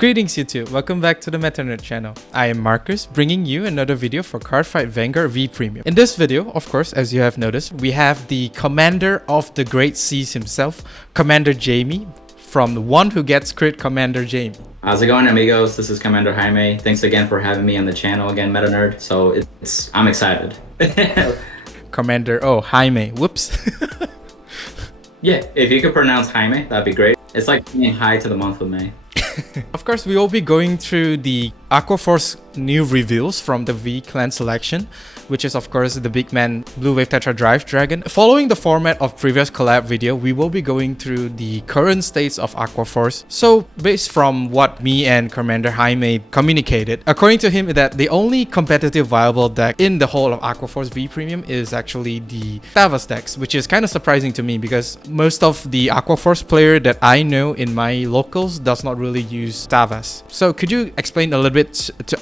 Greetings YouTube, welcome back to the MetaNerd channel. I am Marcus, bringing you another video for Cardfight Vanguard V Premium. In this video, of course, as you have noticed, we have the commander of the Great Seas himself, Commander Jaime, from the one who gets crit, Commander Jaime. How's it going, amigos? This is Commander Jaime. Thanks again for having me on the channel again, MetaNerd. So I'm excited. Commander, oh, Jaime, whoops. Yeah, if you could pronounce Jaime, that'd be great. It's like saying hi to the month of May. Of course, we will be going through the Aqua Force new reveals from the V clan selection, which is of course the big man Blue Wave Tetra-Drive Dragon. Following the format of previous collab video, we will be going through the current states of Aqua Force. So based from what me and Commander Jaime communicated, according to him that the only competitive viable deck in the whole of Aqua Force V Premium is actually the Tavas decks, which is kind of surprising to me because most of the Aqua Force player that I know in my locals does not really use Tavas. So could you explain a little bit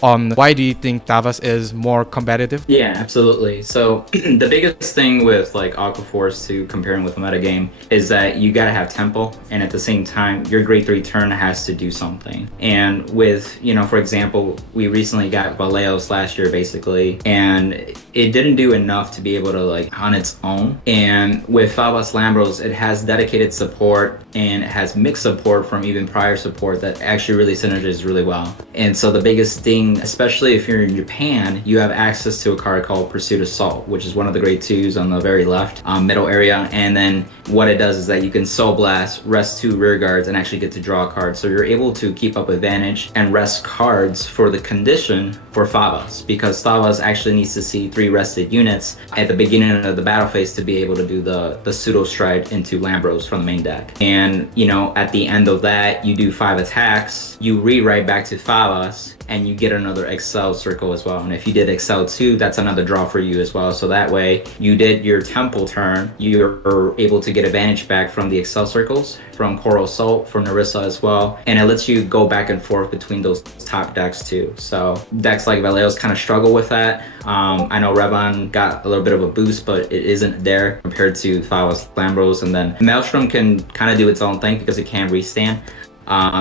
on why do you think Tavas is more competitive? Yeah, absolutely. So the biggest thing with like Aqua Force to comparing with a meta game is that you gotta have tempo, and at the same time your grade 3 turn has to do something. And with, you know, for example, we recently got Valeos last year basically, and it didn't do enough to be able to like on its own. And with Tavas Lambros, it has dedicated support and it has mixed support from even prior support that actually really synergizes really well. And so the biggest thing, especially if you're in Japan, you have access to a card called Pursuit Assault, which is one of the grade 2s on the very left middle area. And then what it does is that you can Soul Blast, rest 2 rear guards, and actually get to draw a card. So you're able to keep up advantage and rest cards for the condition for Thavas, because Thavas actually needs to see 3 rested units at the beginning of the battle phase to be able to do the pseudo stride into Lambros from the main deck. And you know, at the end of that, you do 5 attacks, you rewrite back to Thavas, and you get another Excel circle as well. And if you did Excel 2, that's another draw for you as well. So that way you did your temple turn, you're able to get advantage back from the Excel circles, from Coral Assault, from Narissa as well. And it lets you go back and forth between those top decks too. So decks like Valeos kind of struggle with that. I know Revan got a little bit of a boost, but it isn't there compared to Thavas Lambros. And then Maelstrom can kind of do its own thing because it can restand.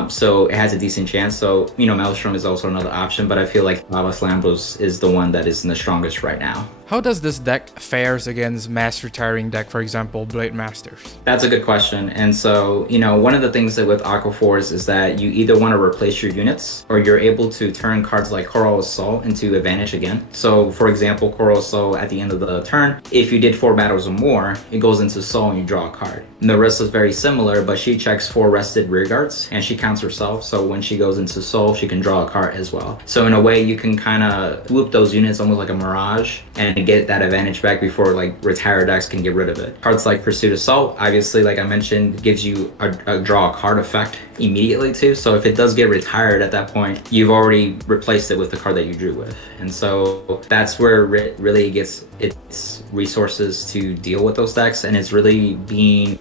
So it has a decent chance. So, you know, Maelstrom is also another option, but I feel like Tavas Lambros is the one that is in the strongest right now. How does this deck fares against mass retiring deck, for example, Blade Masters? That's a good question. And so, you know, one of the things that with Aqua Force is that you either want to replace your units or you're able to turn cards like Coral Assault into advantage again. So for example, Coral Assault at the end of the turn, if you did 4 battles or more, it goes into Soul and you draw a card. Narissa is very similar, but she checks 4 rested rear guards and she counts herself. So when she goes into Soul, she can draw a card as well. So in a way, you can kind of whoop those units almost like a mirage and get that advantage back before like retired decks can get rid of it. Cards like Pursuit Assault, obviously, like I mentioned, gives you a draw a card effect immediately too. So if it does get retired at that point, you've already replaced it with the card that you drew with. And so that's where it really gets its resources to deal with those decks, and it's really being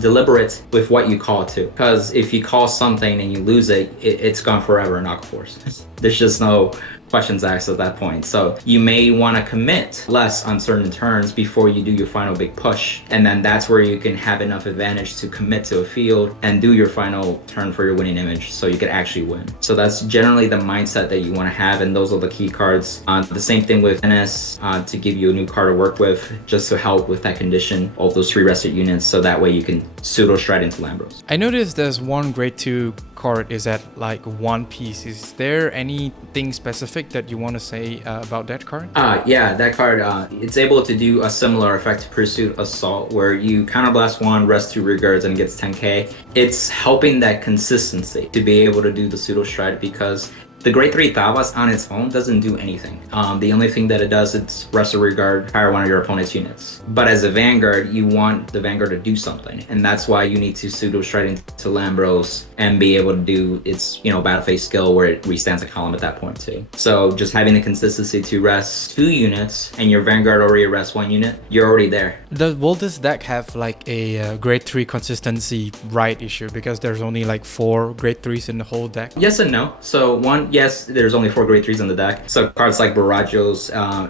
deliberate with what you call to. Because if you call something and you lose it, it's gone forever in Aqua Force. There's just no questions asked at that point. So you may want to commit less on certain turns before you do your final big push, and then that's where you can have enough advantage to commit to a field and do your final turn for your winning image so you can actually win. So that's generally the mindset that you want to have, and those are the key cards. The same thing with NS to give you a new card to work with, just to help with that condition of those 3 rested units, so that way you can pseudo stride into Lambros. I noticed there's one grade 2 card is at like 1 piece. Is there anything specific that you want to say about that card? Yeah, that card, it's able to do a similar effect to Pursuit Assault, where you counterblast 1, rest 2 rear guards, and gets 10k. It's helping that consistency to be able to do the pseudo stride, because the grade 3 Thavas on its own doesn't do anything. The only thing that it does, it's rest a rear guard, fire one of your opponent's units. But as a Vanguard, you want the Vanguard to do something. And that's why you need to pseudo stride into Lambros and be able to do its, you know, battle phase skill where it restands a column at that point too. So just having the consistency to rest 2 units and your Vanguard already rests 1 unit, you're already there. Will this deck have like a grade 3 consistency right issue, because there's only like 4 grade 3s in the whole deck? Yes and no. So one, Yes, there's only 4 grade 3s in the deck. So cards like Barragios,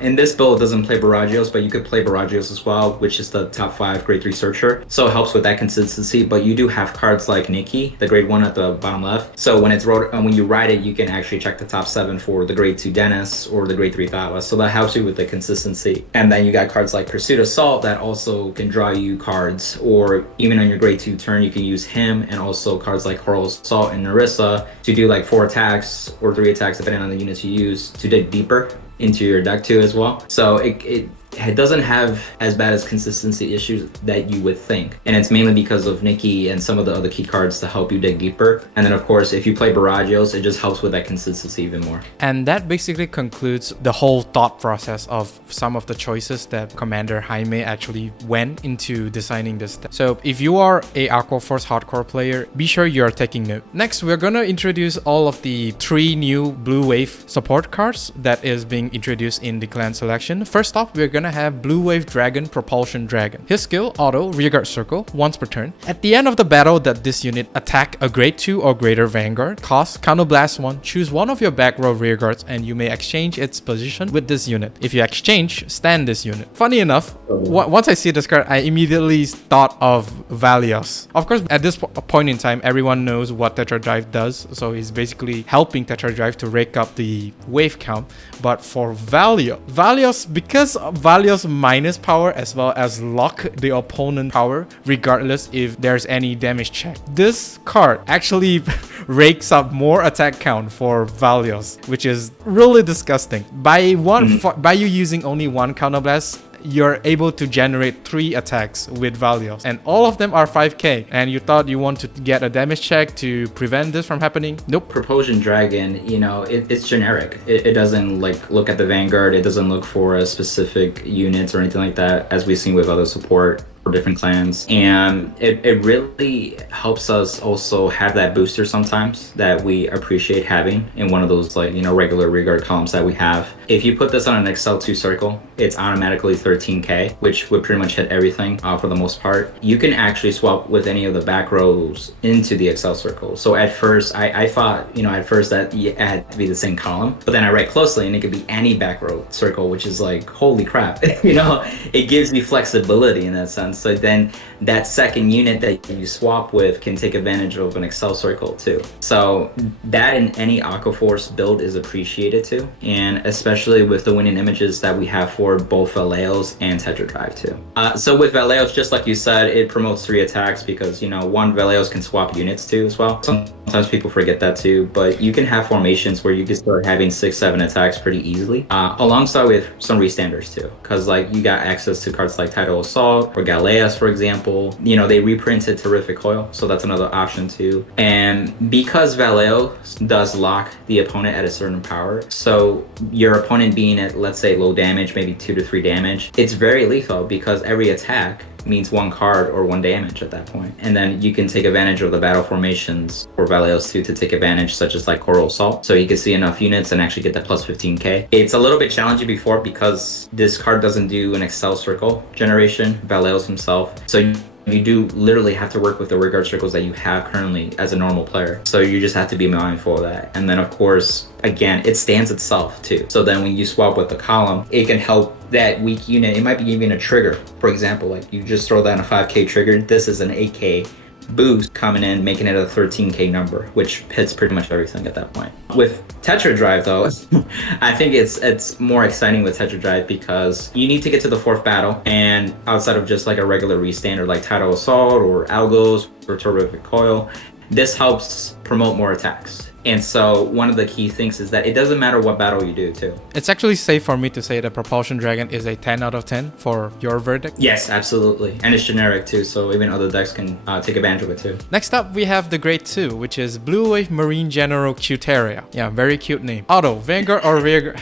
in this build it doesn't play Barragios, but you could play Barragios as well, which is the top 5 grade 3 searcher. So it helps with that consistency, but you do have cards like Nikki, the grade 1 at the bottom left. So when you ride it, you can actually check the top 7 for the grade 2 Dennis or the grade 3 Thawa. So that helps you with the consistency. And then you got cards like Pursuit Assault that also can draw you cards, or even on your grade 2 turn, you can use him, and also cards like Coral Assault and Narissa to do like 4 attacks or 3 attacks depending on the units you use to dig deeper into your deck too as well. So it doesn't have as bad as consistency issues that you would think, and it's mainly because of Nikki and some of the other key cards to help you dig deeper. And then of course if you play Barragios, it just helps with that consistency even more. And that basically concludes the whole thought process of some of the choices that Commander Jaime actually went into designing this deck. So if you are a Aqua Force hardcore player, be sure you are taking note. Next, we're gonna introduce all of the 3 new Blue Wave support cards that is being introduced in the clan selection. First off, we're gonna have Blue Wave Dragon, Propulsion Dragon. His skill, auto, rearguard circle, once per turn. At the end of the battle that this unit attack a grade 2 or greater Vanguard, cost counterblast 1, choose one of your back row rearguards, and you may exchange its position with this unit. If you exchange, stand this unit. Funny enough, once I see this card, I immediately thought of Valios. Of course, at this point in time, everyone knows what Tetra-Drive does, so he's basically helping Tetra-Drive to rake up the wave count. But for Valios, because Valios minus power as well as lock the opponent power regardless if there's any damage check, this card actually rakes up more attack count for Valios, which is really disgusting. By you using only 1 counterblast, you're able to generate 3 attacks with Valios, and all of them are 5k, and you thought you want to get a damage check to prevent this from happening? Nope. Propulsion Dragon, you know, it's generic. It doesn't like look at the Vanguard, it doesn't look for a specific units or anything like that, as we've seen with other support for different clans, and it really helps us also have that booster sometimes that we appreciate having in one of those, like, you know, regular rearguard columns that we have. If you put this on an Excel 2 circle, it's automatically 13k, which would pretty much hit everything for the most part. You can actually swap with any of the back rows into the Excel circle. So at first I thought, you know, at first that it had to be the same column, but then I read closely and it could be any back row circle, which is like, holy crap. You know, it gives you flexibility in that sense. So then that second unit that you swap with can take advantage of an Excel circle too. So that in any Aqua Force build is appreciated too, and especially with the winning images that we have for both Valeos and Tetra-Drive too. So with Valeos, just like you said, it promotes 3 attacks because, you know, 1 Valeos can swap units too as well. Sometimes people forget that too, but you can have formations where you can start having 6-7 attacks pretty easily, alongside with some restanders too, because like you got access to cards like Tidal Assault or Galeas, for example. You know, they reprinted Terrific Coil, so that's another option too. And because Valeo does lock the opponent at a certain power, so your opponent being at, let's say, low damage, maybe 2 to 3 damage, it's very lethal because every attack means 1 card or 1 damage at that point. And then you can take advantage of the battle formations for Valeos too to take advantage, such as like Coral Assault. So you can see enough units and actually get that plus 15k. It's a little bit challenging before because this card doesn't do an Excel circle generation, Valeos himself. So you do literally have to work with the rearguard circles that you have currently as a normal player. So you just have to be mindful of that. And then of course, again, it stands itself too. So then when you swap with the column, it can help that weak unit. It might be even a trigger. For example, like you just throw that in a 5k trigger. This is an 8k boost coming in, making it a 13k number, which hits pretty much everything at that point. With Tetra-Drive though, I think it's more exciting with Tetra-Drive because you need to get to the 4th battle, and outside of just like a regular restander like Tidal Assault or Algos or Terrific Coil, this helps promote more attacks. And so one of the key things is that it doesn't matter what battle you do too. It's actually safe for me to say that Propulsion Dragon is a 10 out of 10 for your verdict. Yes, absolutely. And it's generic too, so even other decks can take advantage of it too. Next up, we have the grade 2, which is Blue Wave Marine General Cuteria. Yeah, very cute name. Auto, Vanguard or Rearguard.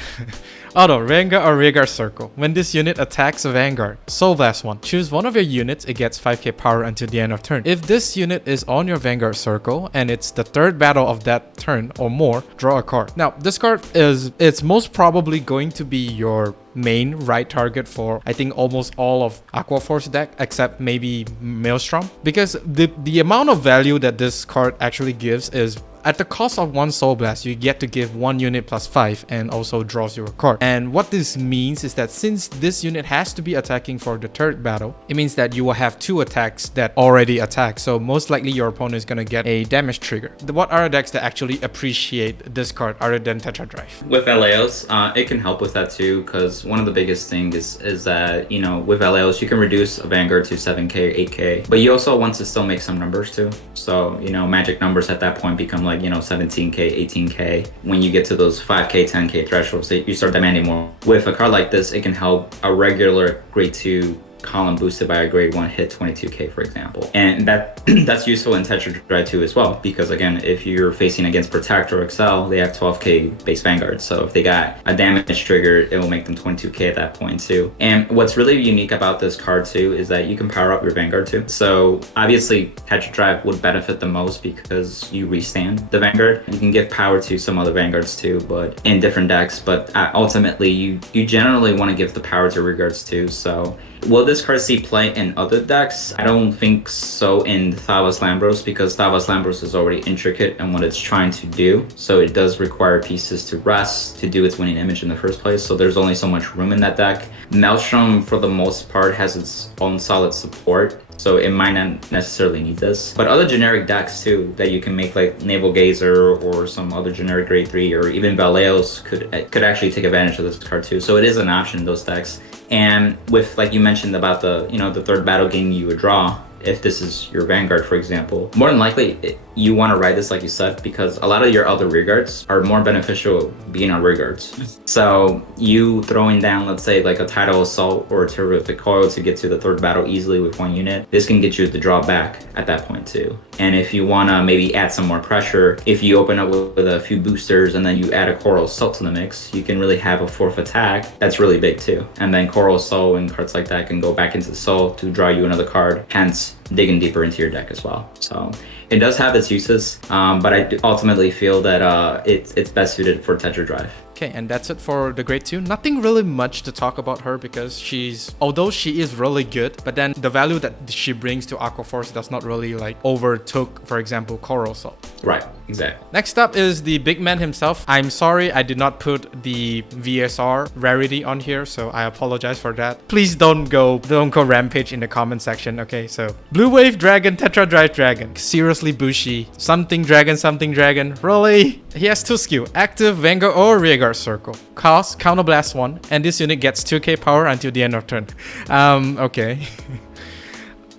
Auto, Vanguard or Rearguard Circle. When this unit attacks a Vanguard, Soul Blast 1. Choose one of your units, it gets 5k power until the end of turn. If this unit is on your Vanguard Circle and it's the 3rd battle of that turn or more, draw a card. Now, this card it's most probably going to be your main right target for, I think, almost all of Aqua Force deck except maybe Maelstrom, because the amount of value that this card actually gives is at the cost of 1 Soul Blast, you get to give 1 unit plus 5 and also draws you a card. And what this means is that since this unit has to be attacking for the 3rd battle, it means that you will have 2 attacks that already attack. So most likely your opponent is going to get a damage trigger. What are decks that actually appreciate this card other than Tetra-Drive? With LAOs, it can help with that too, because one of the biggest things is that, you know, with LAOs, you can reduce a Vanguard to 7k or 8k, but you also want to still make some numbers too. So, you know, magic numbers at that point become like, you know, 17k, 18k. When you get to those 5k, 10k thresholds, you start demanding more. With a card like this, it can help a regular grade 2 column boosted by a grade 1 hit 22k, for example. And that's useful in Tetra-Drive 2 as well, because again, if you're facing against Protect or Excel, they have 12k base Vanguard. So if they got a damage trigger, it will make them 22k at that point too. And what's really unique about this card too is that you can power up your Vanguard too. So obviously Tetra-Drive would benefit the most because you restand the Vanguard. You can give power to some other Vanguards too, but in different decks. But ultimately, you generally want to give the power to Regards too. So will this card see play in other decks? I don't think so in Thavas Lambros, because Thavas Lambros is already intricate in what it's trying to do. So it does require pieces to rest to do its winning image in the first place. So there's only so much room in that deck. Maelstrom, for the most part, has its own solid support, so it might not necessarily need this. But other generic decks too that you can make, like Naval Gazer or some other generic grade 3 or even Valeos could actually take advantage of this card too. So it is an option in those decks. And with, like you mentioned about the, you know, the 3rd battle game you would draw, if this is your Vanguard, for example, more than likely you want to ride this, like you said, because a lot of your other rearguards are more beneficial being on rearguards. So you throwing down, let's say, like a Tidal Assault or a Terrific Coil to get to the 3rd battle easily with 1 unit, this can get you the draw back at that point too. And if you want to maybe add some more pressure, if you open up with a few boosters and then you add a Coral Assault to the mix, you can really have a 4th attack that's really big too. And then Coral Assault and cards like that can go back into the Soul to draw you another card, hence digging deeper into your deck as well. So it does have its uses, but I ultimately feel that it's best suited for Tetra-Drive. Okay, and that's it for the grade 2. Nothing really much to talk about her because although she is really good, but then the value that she brings to Aqua Force does not really like overtook, for example, Coral Assault. Right, exactly. Next up is the big man himself. I'm sorry I did not put the VSR rarity on here, so I apologize for that. Please don't go rampage in the comment section, okay? So Blue Wave Dragon, Tetra-Drive Dragon. Seriously bushy. Something dragon. Really? He has 2 skill, active, Vanguard or Rearguard Circle. Cost, Counterblast 1, and this unit gets 2k power until the end of turn. Okay.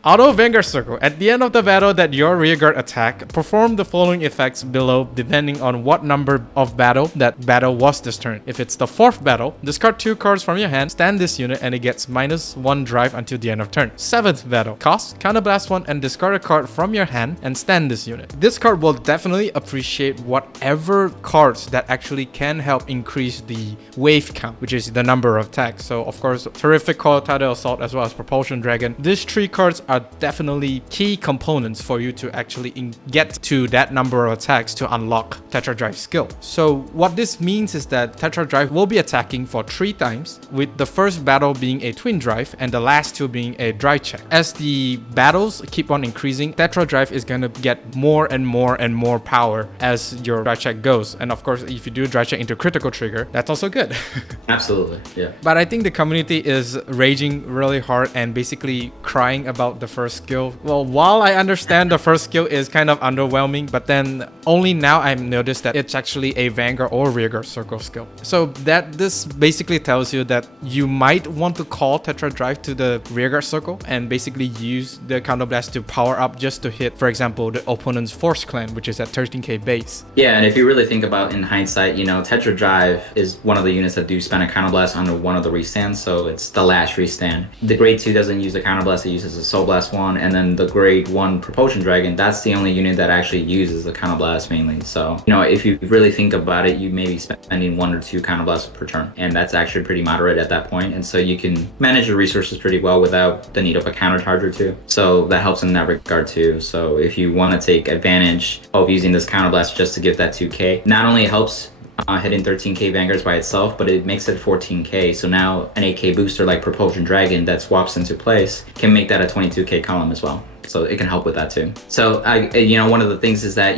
Auto Vanguard Circle. At the end of the battle that your rearguard attack, perform the following effects below depending on what number of battle that battle was this turn. If it's the 4th battle, discard 2 cards from your hand, stand this unit, and it gets -1 drive until the end of turn. 7th battle. Cost, Counterblast 1 and discard a card from your hand and stand this unit. This card will definitely appreciate whatever cards that actually can help increase the wave count, which is the number of attacks. So of course, Terrific Coil, Tidal Assault, as well as Propulsion Dragon. These 3 cards are definitely key components for you to actually get to that number of attacks to unlock Tetra-Drive skill. So what this means is that Tetra-Drive will be attacking for 3 times, with the first battle being a twin drive and the last 2 being a drive check. As the battles keep on increasing, Tetra-Drive is going to get more and more power as your drive check goes. And of course, if you do drive check into critical trigger, that's also good. Absolutely, yeah. But I think the community is raging really hard and basically crying about the first skill. Well, while I understand the first skill is kind of underwhelming, but then only now I've noticed that it's actually a Vanguard or Rearguard Circle skill. So this basically tells you that you might want to call Tetra-Drive to the Rearguard Circle and basically use the Counterblast to power up just to hit, for example, the opponent's Force Clan, which is at 13k base. Yeah, and if you really think about in hindsight, you know, Tetra-Drive is one of the units that do spend a Counterblast under one of the restands, so it's the last restand. The grade 2 doesn't use the Counterblast, it uses a Soul Blast 1, and then the grade 1 Propulsion Dragon, that's the only unit that actually uses the Counterblast mainly. So, you know, if you really think about it, you may be spending 1 or 2 Counterblasts per turn, and that's actually pretty moderate at that point, and so you can manage your resources pretty well without the need of a counter charge or 2. So that helps in that regard too. So if you want to take advantage of using this Counterblast just to give that 2k, not only it helps hitting 13k Vanguards by itself, but it makes it 14k. So now an 8k booster like Propulsion Dragon that swaps into place can make that a 22k column as well. so it can help with that too. So one of the things is that,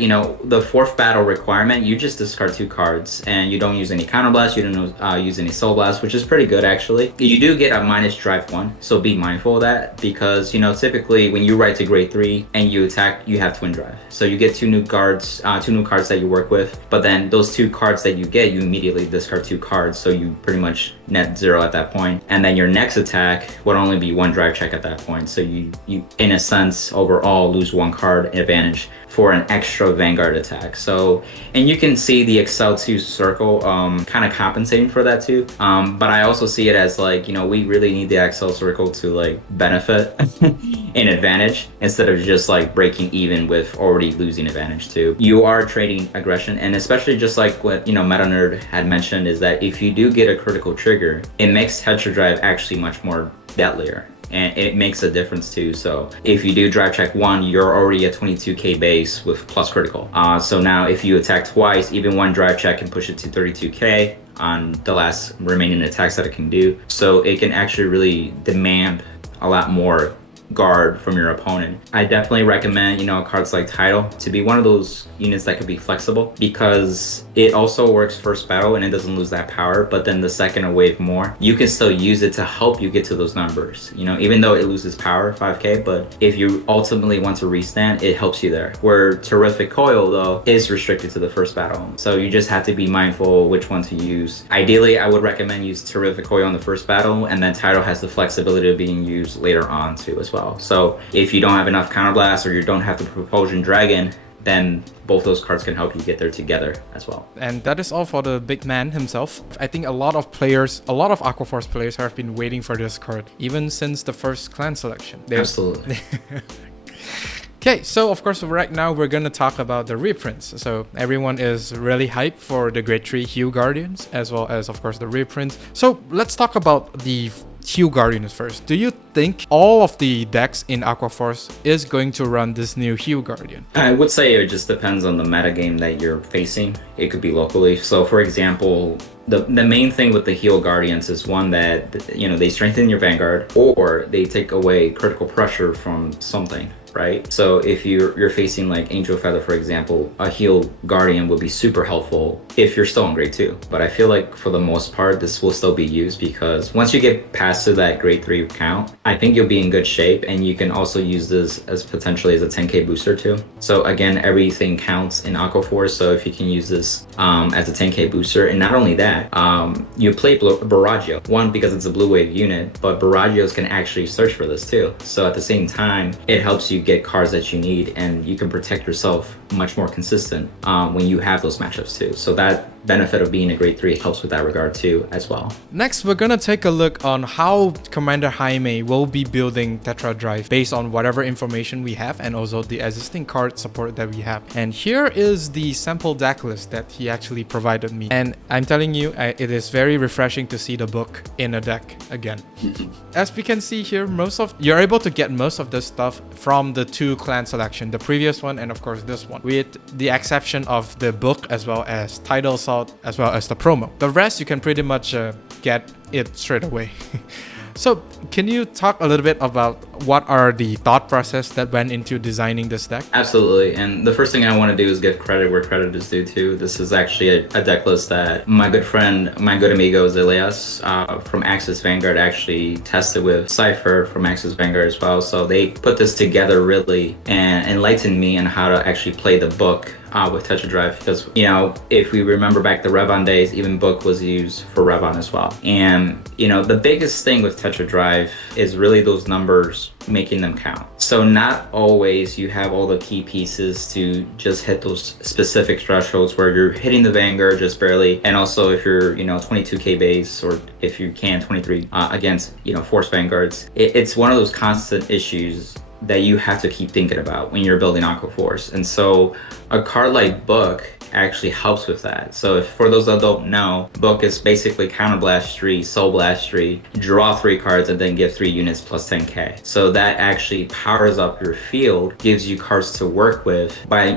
the fourth battle requirement, you just discard 2 cards and you don't use any counterblast, you don't use any soul blast, which is pretty good actually. You do get a minus drive 1, so be mindful of that, because typically when you ride to grade 3 and you attack, you have twin drive, so you get 2 new cards that you work with, but then those 2 cards that you get, you immediately discard 2 cards, so you pretty much net 0 at that point, and then your next attack would only be 1 drive check at that point, so you in a sense overall lose 1 card advantage for an extra Vanguard attack. So, and you can see the Excel 2 circle kind of compensating for that too, but I also see it as like, we really need the Excel circle to like benefit an advantage instead of just like breaking even with already losing advantage too. You are trading aggression, and especially just like what Meta Nerd had mentioned, is that if you do get a critical trigger, it makes Tetra-Drive actually much more deadlier, and it makes a difference too. So if you do drive check 1, you're already at 22k base with plus critical. So now if you attack twice, even 1 drive check can push it to 32k on the last remaining attacks that it can do. So it can actually really demand a lot more guard from your opponent. I definitely recommend, cards like Tidal to be one of those units that could be flexible, because it also works first battle and it doesn't lose that power, but then the second a wave more, you can still use it to help you get to those numbers, even though it loses power 5k, but if you ultimately want to restand, it helps you there. Where Terrific Coil though is restricted to the first battle, so you just have to be mindful which one to use. Ideally, I would recommend use Terrific Coil in the first battle, and then Tidal has the flexibility of being used later on too as well. So if you don't have enough counterblast or you don't have the Propulsion Dragon, then both those cards can help you get there together as well. And that is all for the big man himself. I think a lot of Aquaforce players have been waiting for this card, even since the first clan selection. Absolutely. Okay, so of course right now we're gonna talk about the reprints. So everyone is really hyped for the Grade 3 Hue Guardians, as well as of course the reprints. So let's talk about the Hue Guardians first. Do you think all of the decks in Aquaforce is going to run this new Hue Guardian? I would say it just depends on the metagame that you're facing. It could be locally. So for example, the main thing with the Hue Guardians is one that, they strengthen your Vanguard, or they take away critical pressure from something, right? So if you're facing like Angel Feather, for example, a Hue Guardian would be super helpful if you're still on grade 2. But I feel like for the most part, this will still be used, because once you get past to that grade 3 count, I think you'll be in good shape, and you can also use this as potentially as a 10k booster too. So again, everything counts in Aquaforce, so if you can use this as a 10k booster, and not only that, you play Barragio. One, because it's a blue wave unit, but Barragios can actually search for this too. So at the same time, it helps you get cards that you need, and you can protect yourself much more consistent when you have those matchups too. So that benefit of being a grade 3 helps with that regard too as well. Next, we're gonna take a look on how Commander Jaime will be building Tetra-Drive based on whatever information we have, and also the existing card support that we have. And here is the sample deck list that he actually provided me, and I'm telling you, it is very refreshing to see the book in a deck again. As we can see here, you're able to get most of this stuff from the 2 clan selection, the previous one and of course this one, with the exception of the book as well as Tidal Salt as well as the promo. The rest you can pretty much get it straight away. So can you talk a little bit about what are the thought process that went into designing this deck? Absolutely, and the first thing I want to do is give credit where credit is due too. This is actually a deck list that my good friend, my good amigo Elias from Axis Vanguard actually tested with Cypher from Axis Vanguard as well. So they put this together really and enlightened me on how to actually play the book with Tetra-Drive, because if we remember back the Revon days, even book was used for Revon as well. And the biggest thing with Tetra-Drive is really those numbers, making them count. So not always you have all the key pieces to just hit those specific thresholds where you're hitting the Vanguard just barely, and also if you're 22k base, or if you can 23 against Force Vanguards, it's one of those constant issues that you have to keep thinking about when you're building Aquaforce. And so a card like Book actually helps with that. So if, for those that don't know, Book is basically Counter Blast 3, Soul Blast 3, draw 3 cards, and then give 3 units plus 10k. So that actually powers up your field, gives you cards to work with by,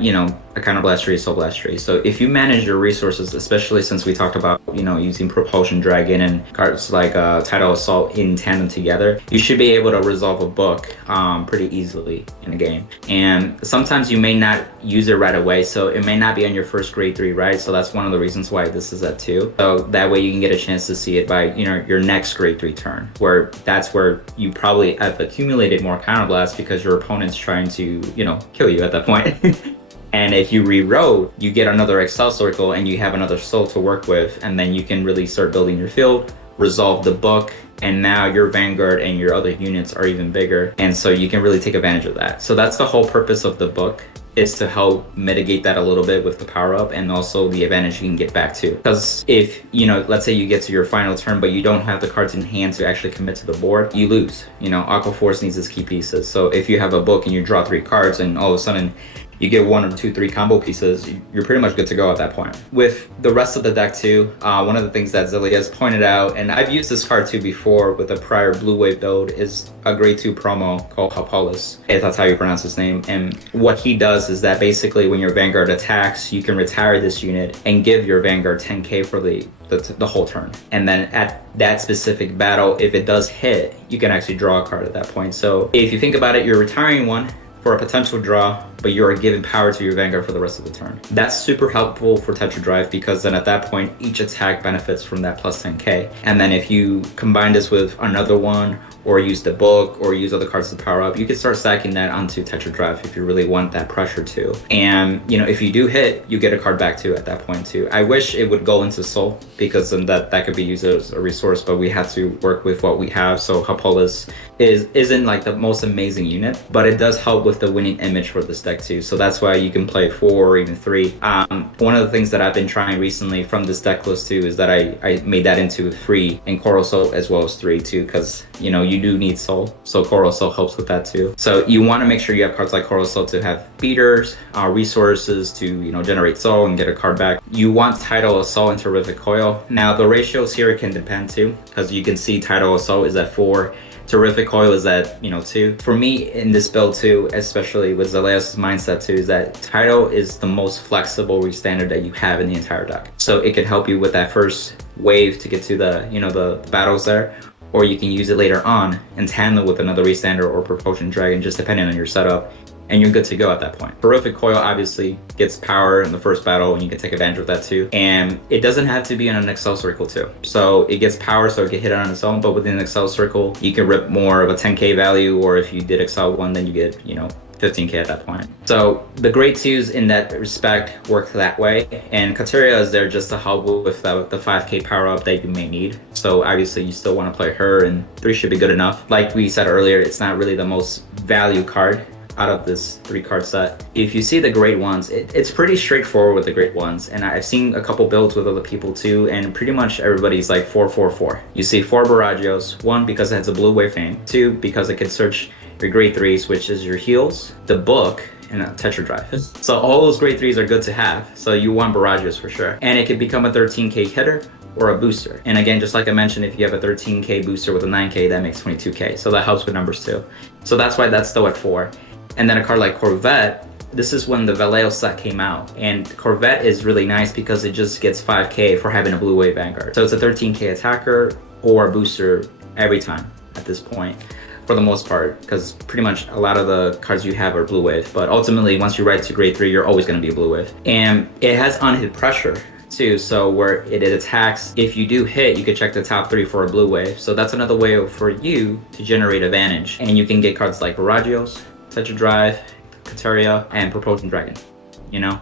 a counter blast tree, soul blast tree. So if you manage your resources, especially since we talked about, you know, using Propulsion Dragon and cards like Tidal Assault in tandem together, you should be able to resolve a book pretty easily in a game. And sometimes you may not use it right away, so it may not be on your first grade 3, right? So that's one of the reasons why this is at 2. So that way you can get a chance to see it by, you know, your next grade 3 turn, where that's where you probably have accumulated more counterblasts because your opponent's trying to, you know, kill you at that point. And if you reroll, you get another Excel circle and you have another soul to work with, and then you can really start building your field, resolve the book, and now your Vanguard and your other units are even bigger. And so you can really take advantage of that. So that's the whole purpose of the book, is to help mitigate that a little bit with the power up, and also the advantage you can get back to. Because if, you know, let's say you get to your final turn, but you don't have the cards in hand to actually commit to the board, you lose. You know, Aqua Force needs its key pieces. So if you have a book and you draw 3 cards and all of a sudden you get 1 or 2, 3 combo pieces, you're pretty much good to go at that point. With the rest of the deck too, one of the things that Zilli has pointed out, and I've used this card too before with a prior Blue Wave build, is a grade 2 promo called Hapolis, if that's how you pronounce his name. And what he does is that basically when your Vanguard attacks, you can retire this unit and give your Vanguard 10k for the whole turn. And then at that specific battle, if it does hit, you can actually draw a card at that point. So if you think about it, you're retiring one for a potential draw, but you are giving power to your Vanguard for the rest of the turn. That's super helpful for Tetra-Drive, because then at that point, each attack benefits from that plus 10k. And then if you combine this with another one, or use the book, or use other cards to power up, you can start stacking that onto Tetra-Drive if you really want that pressure too. And, you know, if you do hit, you get a card back too at that point too. I wish it would go into Soul, because then that could be used as a resource, but we have to work with what we have. So Hapolis isn't like the most amazing unit, but it does help with the winning image for this deck too. So that's why you can play 4 or even 3. One of the things that I've been trying recently from this deck list too is that I made that into 3 and Coral Soul as well as 3 too, because, you know, you do need Soul, so Coral Soul helps with that too. So you want to make sure you have cards like Coral Soul to have beaters, resources to, you know, generate Soul and get a card back. You want Tidal Assault and Terrific Coil. Now the ratios here can depend too, because you can see Tidal Assault is at 4, Terrific Coil is at, you know, 2. For me in this build too, especially with Zaleas' mindset too, is that Tidal is the most flexible restander that you have in the entire deck. So it can help you with that first wave to get to the, you know, the battles there, or you can use it later on in tandem with another restander or Propulsion Dragon, just depending on your setup, and you're good to go at that point. Terrific Coil obviously gets power in the first battle, and you can take advantage of that too. And it doesn't have to be in an Excel circle too. So it gets power, so it can hit it on its own, but within an Excel circle, you can rip more of a 10k value, or if you did Excel 1, then you get, you know, 15k at that point. So the grade 2s in that respect work that way, and Cuteria is there just to help with the 5k power up that you may need. So obviously you still want to play her, and 3 should be good enough. Like we said earlier, it's not really the most value card out of this 3 card set. If you see the grade 1s, it's pretty straightforward with the grade 1s, and I've seen a couple builds with other people too, and pretty much everybody's like 4, 4, 4. You see 4 Barragios, 1 because it has a blue wave fame, 2 because it can search your grade 3s, which is your heals, the book, and a Tetra-Drive. So all those grade 3s are good to have, so you want Barragios for sure. And it can become a 13k hitter or a booster. And again, just like I mentioned, if you have a 13k booster with a 9k, that makes 22k, so that helps with numbers too. So that's why that's still at 4. And then a card like Corvette, this is when the Vallejo set came out, and Corvette is really nice because it just gets 5k for having a blue wave Vanguard. So it's a 13k attacker or a booster every time at this point, for the most part, because pretty much a lot of the cards you have are blue wave, but ultimately once you ride to grade 3, you're always going to be a blue wave. And it has unhit pressure too, so where it attacks, if you do hit, you can check the top 3 for a blue wave. So that's another way for you to generate advantage, and you can get cards like Barragios, Tetra-Drive, Cuteria, and Propulsion Dragon. You know,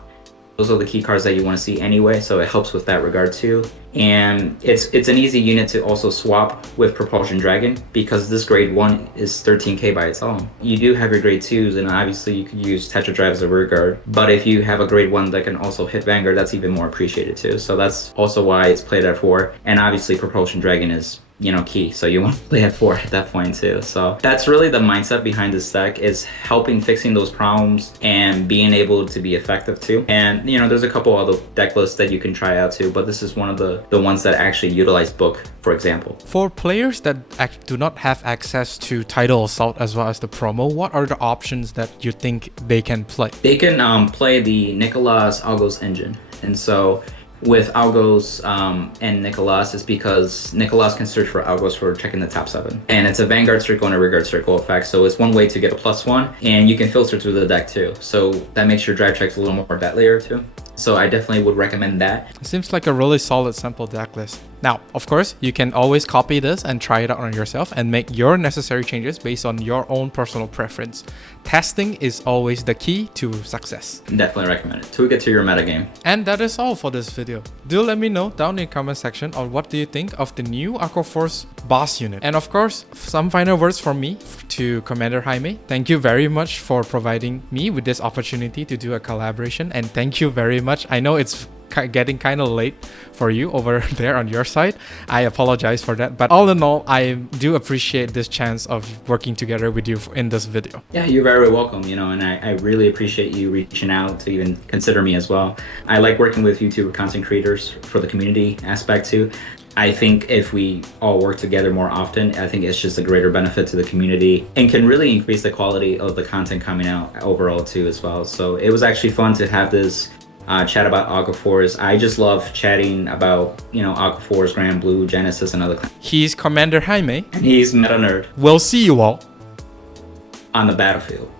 those are the key cards that you want to see anyway, so it helps with that regard too. And it's an easy unit to also swap with Propulsion Dragon, because this grade 1 is 13k by its own. You do have your grade 2s, and obviously you could use Tetra-Drive as a rear guard, but if you have a grade 1 that can also hit Vanguard, that's even more appreciated too. So that's also why it's played at 4. And obviously Propulsion Dragon is key. So you want to play at 4 at that point too. So that's really the mindset behind this deck, is helping fixing those problems and being able to be effective too. And there's a couple other deck lists that you can try out too, but this is one of the ones that actually utilize book, for example. For players that do not have access to Tidal Assault as well as the promo, what are the options that you think they can play? They can play the Nicholas Algos engine. And so with Algos and Nicholas, is because Nicholas can search for Algos for checking the top 7. And it's a Vanguard circle and a Rearguard circle effect. So it's one way to get a +1, and you can filter through the deck too. So that makes your drive checks a little more bet layer too. So I definitely would recommend that. It seems like a really solid simple deck list. Now, of course, you can always copy this and try it out on yourself and make your necessary changes based on your own personal preference. Testing is always the key to success. Definitely recommend it. Tweak it to your metagame. And that is all for this video. Do let me know down in the comment section on what do you think of the new Aqua Force boss unit. And of course, some final words from me to Commander Jaime. Thank you very much for providing me with this opportunity to do a collaboration, and thank you very much. I know it's getting kind of late for you over there on your side. I apologize for that, but all in all, I do appreciate this chance of working together with you in this video. Yeah, you're very welcome, and I really appreciate you reaching out to even consider me as well. I like working with YouTube content creators for the community aspect too. I think if we all work together more often, I think it's just a greater benefit to the community and can really increase the quality of the content coming out overall too as well. So it was actually fun to have this chat about Aqua Force. I just love chatting about, Aqua Force, Grand Blue, Genesis, and other. He's Commander Jaime. And he's Meta Nerd. We'll see you all on the battlefield.